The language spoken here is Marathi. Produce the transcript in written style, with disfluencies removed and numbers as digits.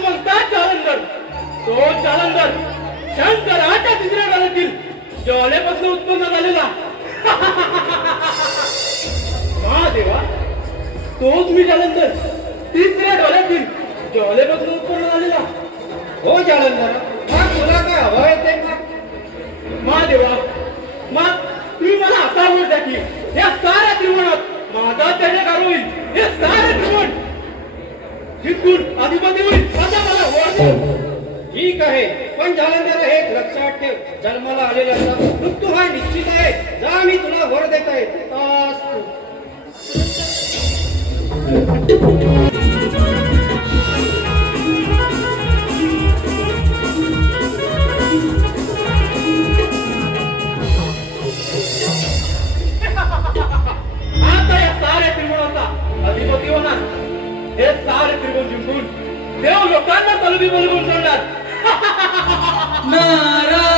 म्हणतात जालंधर. तो जालंधर शंकराच्या तिसऱ्या डोळ्यातील ज्वालेपासून उत्पन्न झालेला. महादेवा, तोच मी जालंधर, तिसऱ्या डोळ्यातील ज्वालेपासून उत्पन्न झालेला. हो जालंधर, मग तुला काय हवं आहे ते का? महादेवा, मग तुम्ही मला असा बोल द्या की या साऱ्या त्रिकोणात माझा त्याने होईल. हे सारे त्रिकोण जिंकून अधिपती होईल असा मला वाटतं. ठीक आहे, पण जालंधर हे लक्षात ठेव, जन्माला आलेल्याचा मृत्यू हा निश्चित आहे. जा, मी तुला वर देत आहे. आता या साऱ्या त्रिकोणाचा अधिपती होणार. हे सारे त्रिकोण जिंकून देव लोकांना तलबी बोलवून सोडणार. नारायण